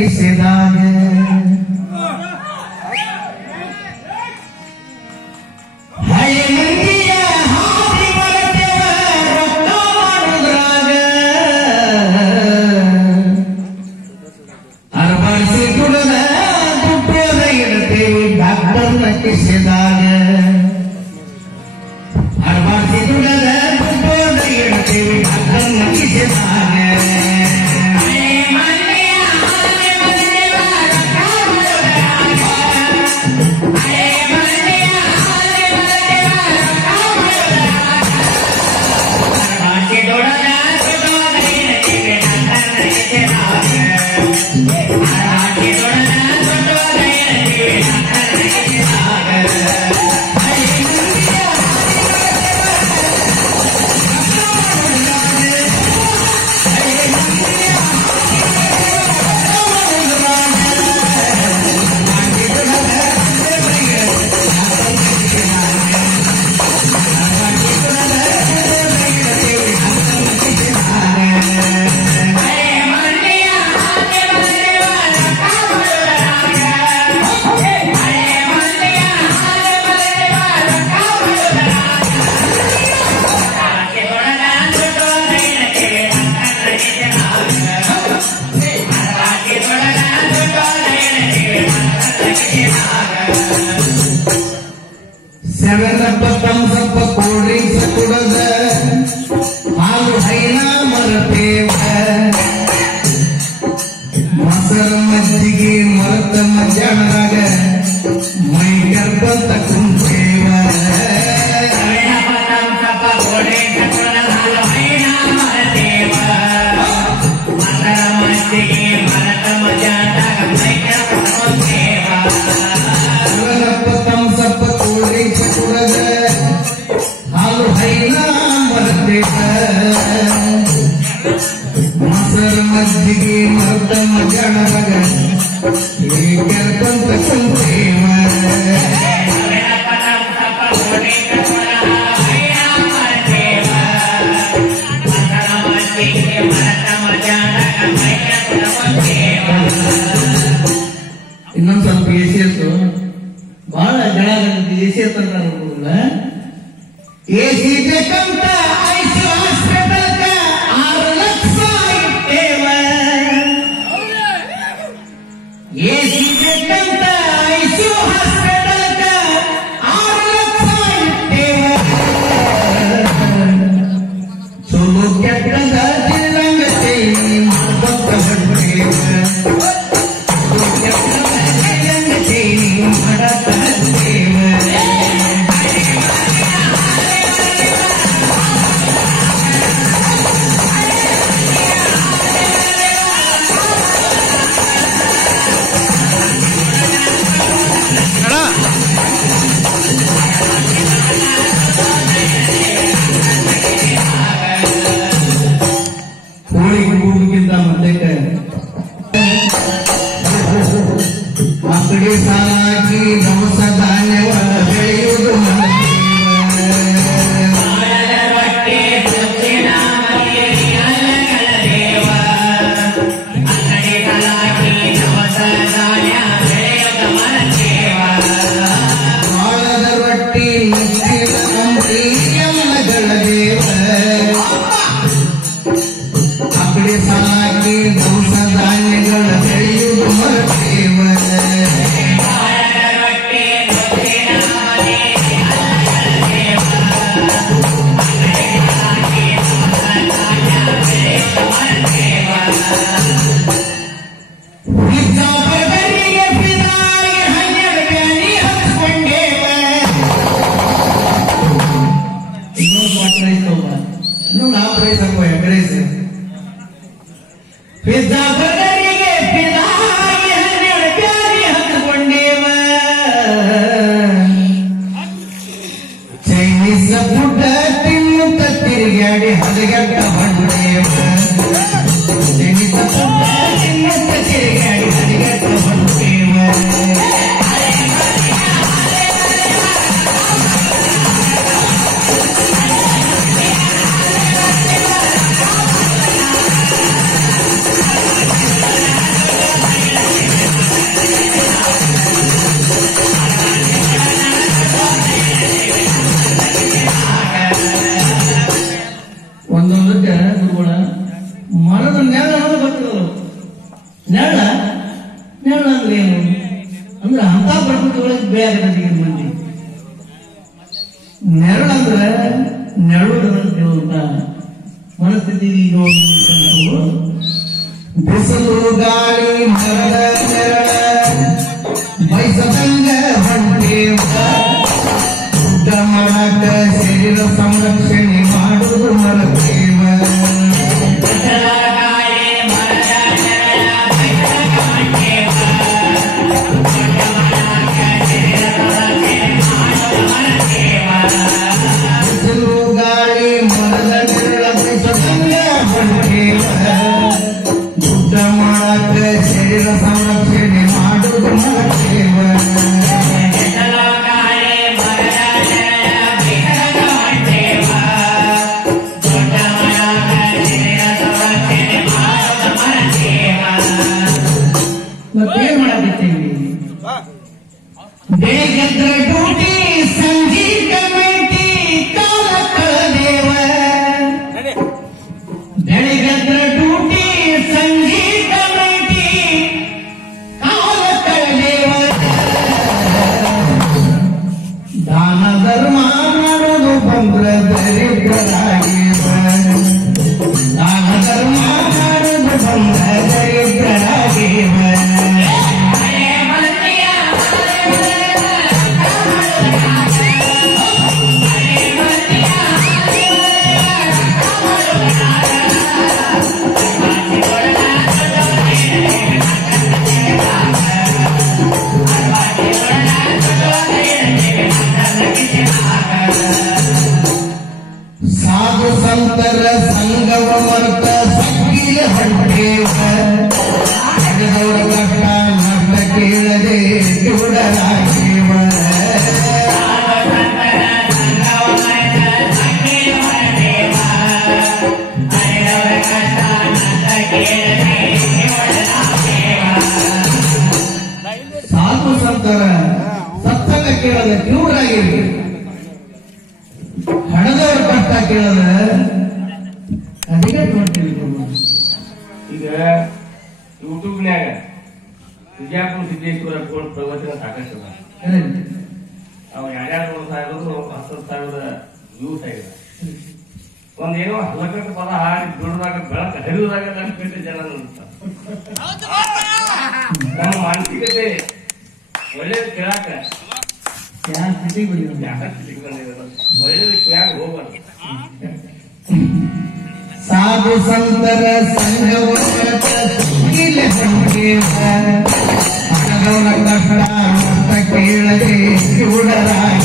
ನಕ್ಕಿಸಿದಾಗ ಹಳೆ ಮಂದಿಯ ಹಾದಿ ಮರೆತೆವ ರೊಕ್ಕ ಮಾಡುದ್ರಾಗ ಅರಬಾರಿಸಿ ದುಡದ ದುಡ್ಡೋದ ಇಡ್ತೇವಿ ಡಾಕ್ಟರ್ ನಕ್ಕಿಸಿದಾಗ ಅರಬಾರಿಸಿ ದುಡದ ದುಡ್ಡೋದ ಇಡ್ತೇವಿ ಡಾಕ್ಟರ್ ನಕ್ಕಿಸಿದಾಗ ಇನ್ನೊಂದು ಸ್ವಲ್ಪ ಎಸಿಎಸ್ ಬಹಳ ಜನ ಎಸಿಎಸ್ ಅಂತ ಎಸಿ ಬೇಕಂತ ಐಸಿ ಹಾಸ್ಪಿಟಲ್ 6 ಲಕ್ಷ ಇಟ್ಟೇವ ಎಸಿ ಬೇಕಂತ ಐಸಿ ಹಾಸ್ಪಿಟಲ್ 6 ಲಕ್ಷ ಇಟ್ಟೇವ ಸೋಲು ಕೆಟ್ಟದ ಜಿಲ್ಲಂಗ ಚೈನಿ ಮಾಡ್ಕೊತ ಹೊಂಟೇವ ಮಕ್ಕಳಿಗೆ ಸಾಲಾಗಿ ದವಸ ಧಾನ್ಯವ ಬೆಳೆಯುವುದು ಬಾಳದ ರೊಟ್ಟಿ ಮುಚ್ಚಿನ ಅಂಬಿ ಎಲ್ಲಗಳ ದೇವ ಮಕ್ಕಳಿಗೆ ಸಾಲಾಗಿ ದವಸ ಧಾನ್ಯಗಳ ಬೆಳೆಯುವುದು ಮರದೇವ ಚೈನೀಸ್ ಫುಡ್ ತಿನ್ನುತ್ತ ತಿರುಗಾಡಿ ಹದಗೆಟ್ಟ ಬಂದೇವ ಚೈನೀಸ್ ಫುಡ್ ತಿನ್ನುತ್ತ ತಿರುಗಾಡಿ ಹದಗೆಟ್ಟ ಬಂದೇವ ನೆರಳ ನೆರಳ ಅಂದ್ರೆ ಏನು ಅಂದ್ರೆ ಅಂತ ಪ್ರಕೃತಿಯೊಳಗೆ ಬೇರೆ ಮಂದಿ ನೆರಳಂದ್ರೆ ನೆರಳುವಂತ ಮನಸ್ಥಿತಿ ನಾವು ಬಿಸಿಲು ಗಾಳಿ ಮರದ ನೆರಳ ಬಯಸದಂಗ ಹೊಂಟೇವ ಊಟ ಮಾಡಾಕ ಶರೀರ ಸಂರಕ್ಷಣೆ ಮಾಡುವುದು ಮರತೇವ ಶರೀರ ಸಂರಕ್ಷಣೆ ಮಾಡುವುದು ಮರತೇವ ಮತ್ತೇನ್ ಮಾಡಾಕತ್ತೀವಿ ಬೇಗದ್ರ ಡ್ಯೂಟಿ ಸಂಜೀಕ ಮೇಟಿ ಕಾಲ ಕಳೆದೇವ ಬೆಳಿಗದ್ರ ಡ್ಯೂಟಿ ಸಂಜೀಕ ಮೇಟಿ ಕಾಲ ಕಳೆದೇವ ದಾನ ಧರ್ಮ ಮಾಡೋದು ಬಂದ್ರ ದರಿದ್ರರಾಗೇವ ದಾನ ಧರ್ಮ ಮಾಡೋದು ಬಂದ್ರ ದರಿದ್ರರಾಗೇವ ಸಾಧು ಸಂತರ ಸಂಗವ ಮರ್ತ ಸಕ್ಕಿಯ ಹೊಂಟೇವ ಹರಿದವರ ಕಷ್ಟ ನಷ್ಟ ಕೇಳದೆ ಕಿವುಡರಾಗೇವ ಸಾಧು ಸಂತರ ಸತ್ಸಂಗ ಕೇಳದೆ ಕಿವುಡರಾಗಿರಿ ಹಣದವ್ರ ಕಷ್ಟ ಕೇಳದ ಅದಕ್ಕೆ ನೋಡ್ತೀವಿ ಈಗ ಯೂಟ್ಯೂಬ್ನ್ಯಾಗ ವಿಜಯಪುರ ಸಿದ್ದೇಶ್ವರ ಕೋರ್ಟ್ ಪ್ರವಚನ ಸಾಕಷ್ಟು ಅವ ಯಾರ್ಯಾರು 1,000 ವ್ಯೂಸ್ ಆಗಿದೆ ಒಂದೇನೋ ಹಲಕಟ್ಟು ಪದ ಹಾಡಿ ಬಿಡುವಾಗ ಬೆಳಕ ಹರಿಯುವಾಗ ನಮ್ಗೆ ಜನ ನೋಡ್ತಾರೆ ನಮ್ಮ ಮಾನಸಿಕತೆ ಒಳ್ಳೇದು ಕೇಳಾಕ ಒಳ್ಳೇದು ಕೇಳಾಕ ಹೋಗ್ಬಾರ್ದು ಸಾಧು ಸಂತರ ಸಂಘವ ಹಣದವರ ಕಷ್ಟ ಕೇಳದೆ ಕಿವುಡರಾಗ